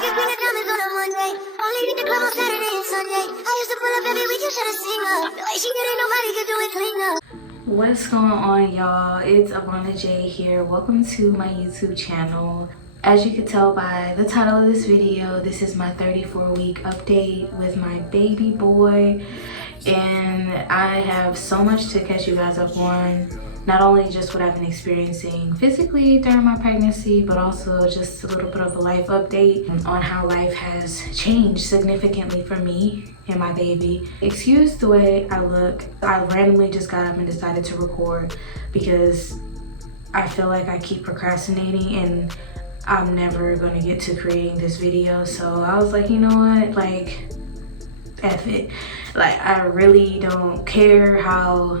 get green diamonds on a Monday. Only hit the club on Saturday and Sunday. I used to pull up every week, you should have seen her. The way she did it, nobody could do it cleaner. What's going on, y'all? It's Ivana J here. Welcome to my YouTube channel. As you can tell by the title of this video, this is my 34-week update with my baby boy. And I have so much to catch you guys up on. Not only just what I've been experiencing physically during my pregnancy, but also just a little bit of a life update on how life has changed significantly for me and my baby. Excuse the way I look. I randomly just got up and decided to record because I feel like I keep procrastinating and I'm never going to get to creating this video. So I was like, you know what, like, F it. Like, I really don't care how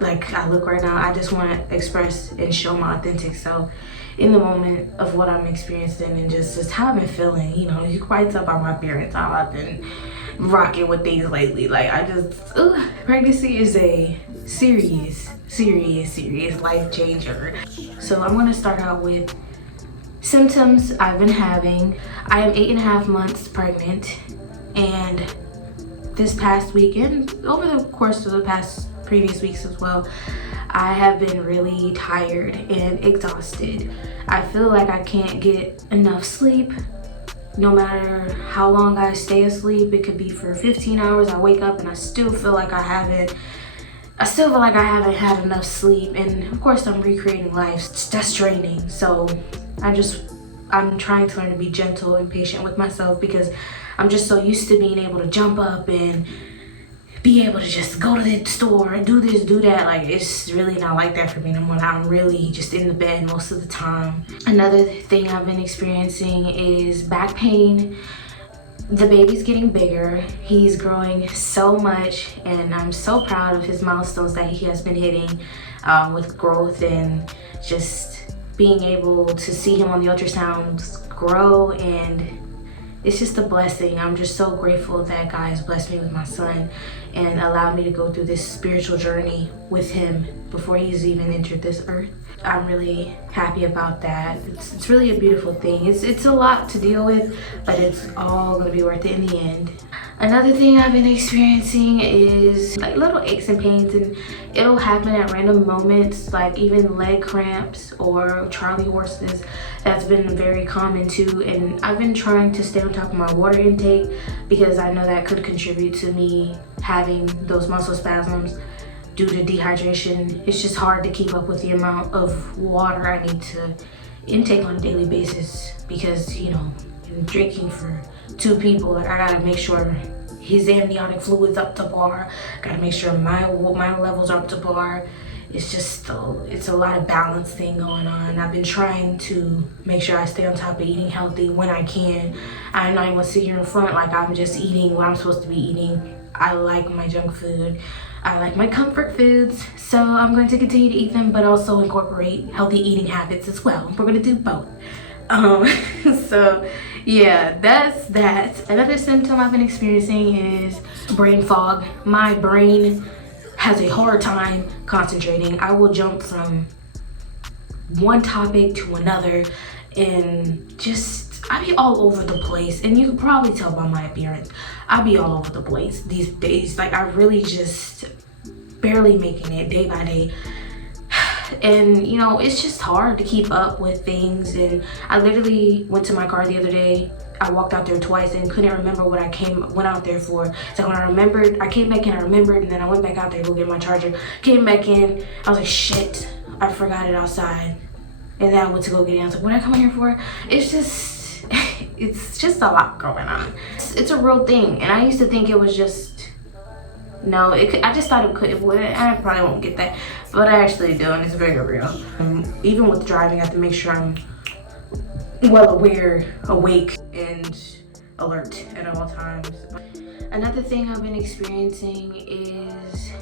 like I look right now. I just want to express and show my authentic self in the moment of what I'm experiencing and just how I've been feeling. You know, you quite tell by my appearance how I've been rocking with things lately. Like, I just, pregnancy is a serious life changer. So I'm going to start out with symptoms I've been having. I am 8.5 months pregnant, and this past weekend, over the course of the past previous weeks as well, I have been really tired and exhausted. I feel like I can't get enough sleep. No matter how long I stay asleep, it could be for 15 hours. I wake up and I still feel like I haven't had enough sleep. And of course I'm recreating life. That's draining. So I'm trying to learn to be gentle and patient with myself because I'm just so used to being able to jump up and be able to just go to the store and do this, do that. Like, it's really not like that for me no more. I'm really just in the bed most of the time. Another thing I've been experiencing is back pain. The baby's getting bigger. He's growing so much, and I'm so proud of his milestones that he has been hitting with growth and just being able to see him on the ultrasounds grow, and it's just a blessing. I'm just so grateful that God has blessed me with my son and allowed me to go through this spiritual journey with him before he's even entered this earth. I'm really happy about that. It's really a beautiful thing. It's a lot to deal with, but it's all gonna be worth it in the end. Another thing I've been experiencing is like little aches and pains, and it'll happen at random moments, like even leg cramps or Charlie horses. That's been very common too, and I've been trying to stay on top of my water intake because I know that could contribute to me having those muscle spasms due to dehydration. It's just hard to keep up with the amount of water I need to intake on a daily basis because, you know, I'm drinking for 2 people. Like, I gotta make sure his amniotic fluid's up to par. Gotta make sure my levels are up to par. It's just, it's a lot of balance thing going on. I've been trying to make sure I stay on top of eating healthy when I can. I'm not even gonna sit here in front like I'm just eating what I'm supposed to be eating. I like my junk food. I like my comfort foods. So I'm going to continue to eat them, but also incorporate healthy eating habits as well. We're gonna do both. So yeah, that's that. Another symptom I've been experiencing is brain fog. My brain has a hard time concentrating. I will jump from one topic to another and just, I be all over the place. And you can probably tell by my appearance, I be all over the place these days. Like, I really just barely making it day by day. And you know, it's just hard to keep up with things. And I literally went to my car the other day. I walked out there twice and couldn't remember what I went out there for. So when I remembered, I came back in, I remembered, and then I went back out there to go get my charger. Came back in, I was like, shit, I forgot it outside. And then I went to go get it. I was like, what did I come in here for? It's just a lot going on. It's a real thing, and I used to think it was just, no, I just thought it could, I probably won't get that, but I actually do, and it's very real. Even with driving, I have to make sure I'm well aware, awake, and alert at all times. Another thing I've been experiencing is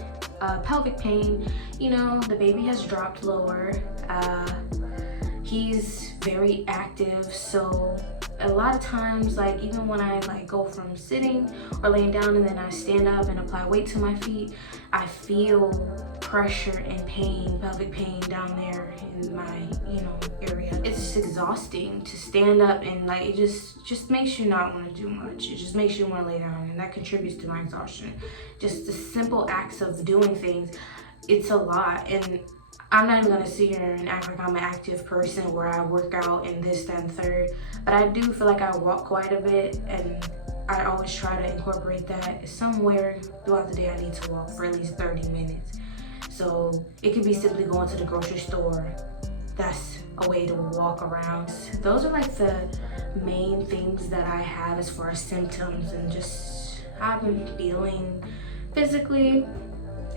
pelvic pain. You know, the baby has dropped lower. He's very active, so a lot of times, like, even when I like go from sitting or laying down and then I stand up and apply weight to my feet, I feel pressure and pain, pelvic pain down there in my, area. It's just exhausting to stand up, and like it just makes you not want to do much. It just makes you want to lay down, and that contributes to my exhaustion. Just the simple acts of doing things, it's a lot. And I'm not even gonna sit here and act like I'm an active person where I work out and this, that, and third, but I do feel like I walk quite a bit, and I always try to incorporate that somewhere throughout the day. I need to walk for at least 30 minutes. So it could be simply going to the grocery store. That's a way to walk around. Those are like the main things that I have as far as symptoms and just how I've been feeling physically.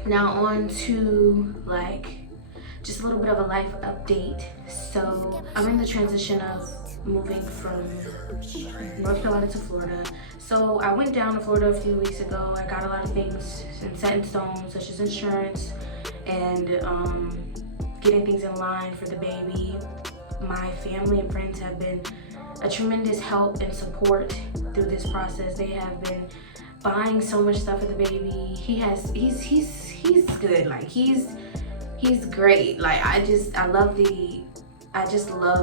Now on to like just a little bit of a life update. So I'm in the transition of moving from North Carolina to Florida. So I went down to Florida a few weeks ago. I got a lot of things set in stone, such as insurance and getting things in line for the baby. My family and friends have been a tremendous help and support through this process. They have been buying so much stuff for the baby. He's good. Like he's great. Like I just love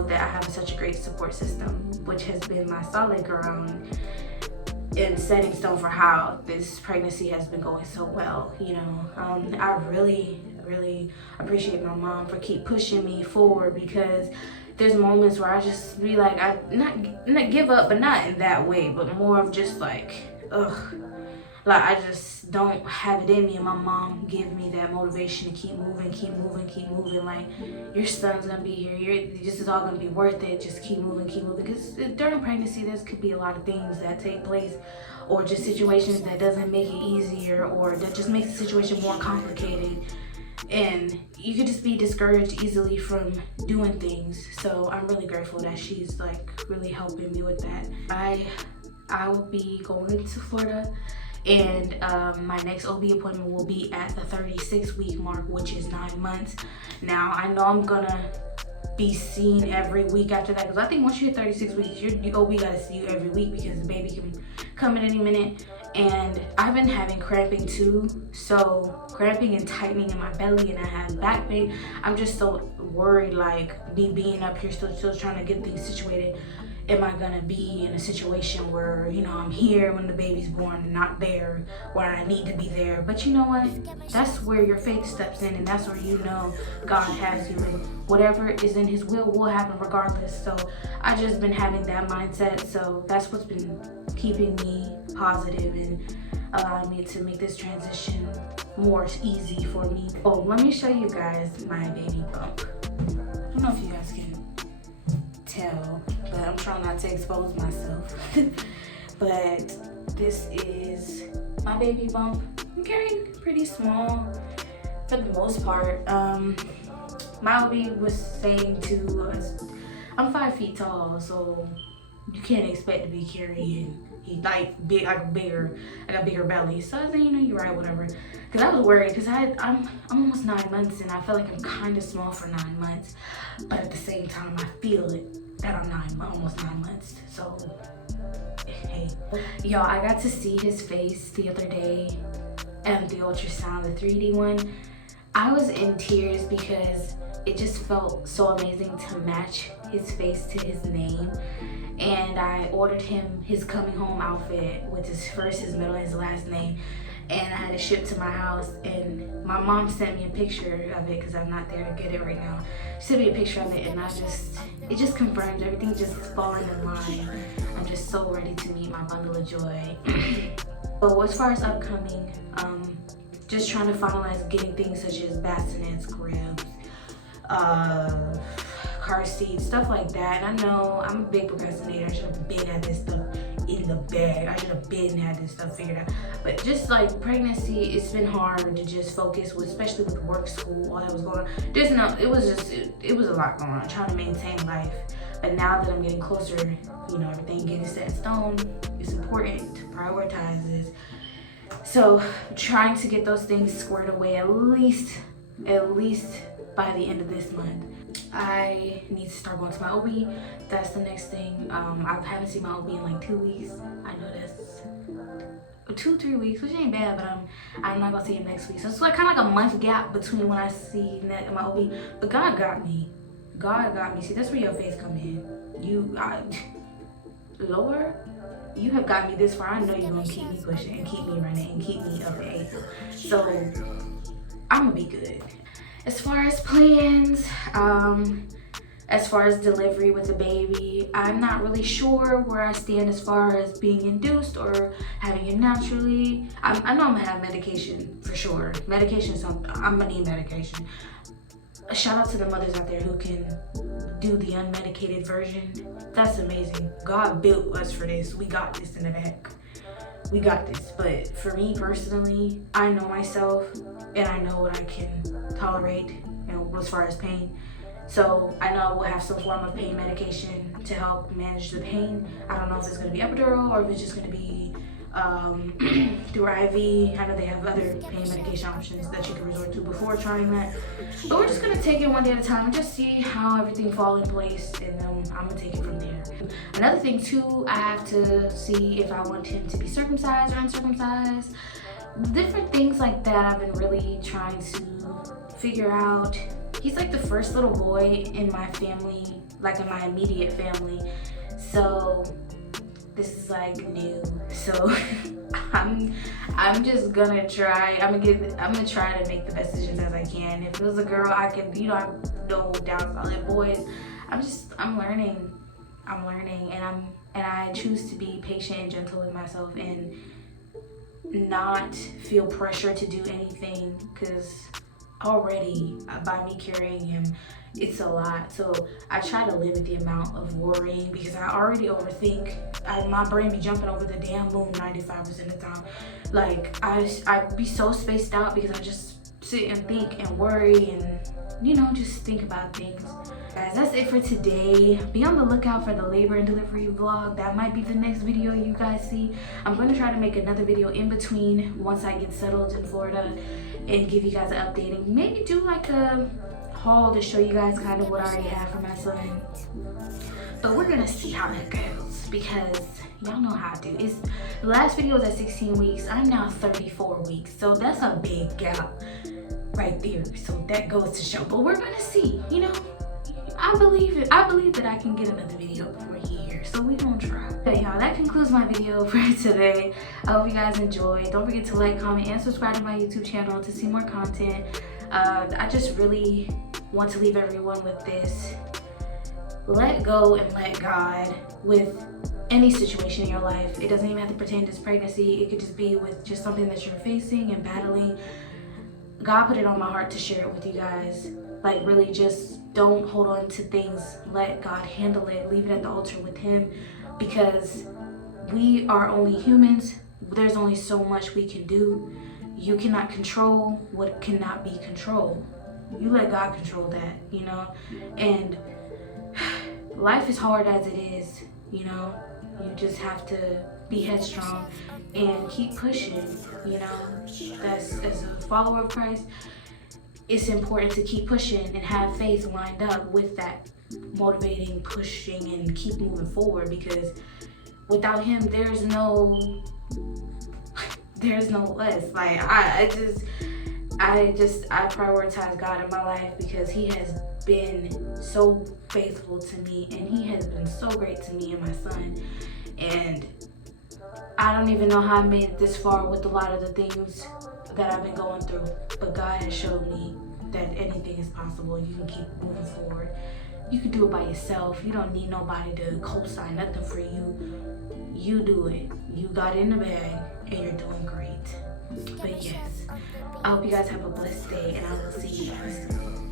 that I have such a great support system, which has been my solid ground in setting stone for how this pregnancy has been going so well. I really appreciate my mom for keep pushing me forward, because there's moments where I just be like, I not give up, but not in that way, but more of just like, like I just don't have it in me, and my mom give me that motivation to keep moving. Like, your son's gonna be here. This is all gonna be worth it. Just keep moving. Because during pregnancy, there could be a lot of things that take place, or just situations that doesn't make it easier, or that just makes the situation more complicated. And you could just be discouraged easily from doing things. So I'm really grateful that she's like really helping me with that. I will be going to Florida, and my next OB appointment will be at the 36-week mark, which is 9 months. Now I know I'm gonna be seen every week after that, because I think once you hit 36 weeks, your OB gotta see you every week, because the baby can come at any minute. And I've been having cramping too, so cramping and tightening in my belly, and I have back pain. I'm just so worried, like me being up here still trying to get things situated. Am I gonna be in a situation where, I'm here when the baby's born and not there where I need to be there? But you know what? That's where your faith steps in, and that's where God has you, and whatever is in his will happen regardless. So I just been having that mindset, so that's what's been keeping me positive and allowing me to make this transition more easy for me. Oh, let me show you guys my baby bump. I don't know if you guys can tell, but I'm trying not to expose myself. But this is my baby bump. I'm carrying pretty small for the most part. My OB was saying to us, I'm 5 feet tall, so you can't expect to be carrying like big, like bigger, I got bigger belly. So I said, you're right, whatever. Cause I was worried, cause I'm almost 9 months, and I feel like I'm kind of small for 9 months, but at the same time I feel it that I'm almost 9 months. So hey, y'all, I got to see his face the other day and the ultrasound, the 3D one. I was in tears because it just felt so amazing to match his face to his name. And I ordered him his coming home outfit with his first, his middle, and his last name. And I had it shipped to my house, and my mom sent me a picture of it because I'm not there to get it right now. She sent me a picture of it, and it just confirmed everything just falling in line. I'm just so ready to meet my bundle of joy. So as far as upcoming, just trying to finalize getting things such as bassinets, cribs, car seats, stuff like that. And I know I'm a big procrastinator. I should have been had this stuff in the bag. I should have been had this stuff figured out. But just like pregnancy, it's been hard to just focus with, especially with work, school, all that was going on. It was a lot going on, trying to maintain life. But now that I'm getting closer, everything getting set in stone, it's important to prioritize this. So trying to get those things squared away at least by the end of this month. I need to start going to my OB. That's the next thing. I haven't seen my OB in like 2 weeks. I know that's 2-3 weeks, which ain't bad, but I'm not gonna see him next week. So it's like kind of like a month gap between when I see my OB. But God got me. God got me. See, that's where your faith come in. Lord, you have got me this far. I know you're gonna keep me pushing and keep me running and keep me up to 8. So I'm gonna be good. As far as plans, as far as delivery with the baby, I'm not really sure where I stand as far as being induced or having it naturally. I know I'm gonna have medication for sure. Medication is something, I'm gonna need medication. Shout out to the mothers out there who can do the unmedicated version. That's amazing. God built us for this. We got this in the back. We got this. But for me personally, I know myself and I know what I can tolerate, you know, as far as pain. So I know I will have some form of pain medication to help manage the pain. I don't know if it's gonna be epidural or if it's just gonna be through IV. I know they have other pain medication options that you can resort to before trying that. But we're just gonna take it one day at a time and just see how everything falls in place, and then I'm gonna take it from there. Another thing too, I have to see if I want him to be circumcised or uncircumcised. Different things like that I've been really trying to figure out. He's like the first little boy in my family, like in my immediate family. So this is like new. So I'm just gonna try. I'm gonna try to make the best decisions as I can. If it was a girl, I could, you know, I know down solid. Boys, I'm learning, and I choose to be patient and gentle with myself and not feel pressure to do anything, because already by me carrying him, it's a lot. So I try to limit the amount of worrying, because I already overthink. My brain be jumping over the damn moon 95% of the time. Like I be so spaced out because I just sit and think and worry and, you know, just think about things. Guys, that's it for today. Be on the lookout for the labor and delivery vlog. That might be the next video you guys see. I'm going to try to make another video in between once I get settled in Florida and give you guys an update, and maybe do like a haul to show you guys kind of what I already have for my son. But we're gonna see how that goes, because y'all know how I do. The last video was at 16 weeks. I'm now 34 weeks, so that's a big gap right there. So that goes to show. But we're gonna see, you know. I believe it. I believe that I can get another video before he here, so we gonna try. But y'all, that concludes my video for today. I hope you guys enjoyed. Don't forget to like, comment, and subscribe to my YouTube channel to see more content. I just really want to leave everyone with this: let go and let God with any situation in your life. It doesn't even have to pertain to this pregnancy. It could just be with just something that you're facing and battling. God put it on my heart to share it with you guys. Like, really, just don't hold on to things. Let God handle it. Leave it at the altar with him, because we are only humans. There's only so much we can do. You cannot control what cannot be controlled. You let God control that, you know. And life is hard as it is, you know. You just have to be headstrong and keep pushing, you know. As a follower of Christ, it's important to keep pushing and have faith lined up with that motivating, pushing, and keep moving forward, because without him, there's no us. Like, I prioritize God in my life, because he has been so faithful to me, and he has been so great to me and my son. And I don't even know how I made it this far with a lot of the things that I've been going through, but God has showed me that anything is possible. You can keep moving forward. You can do it by yourself. You don't need nobody to co-sign nothing for you. You do it. You got it in the bag, and you're doing great. But yes, I hope you guys have a blessed day, and I will see you guys soon.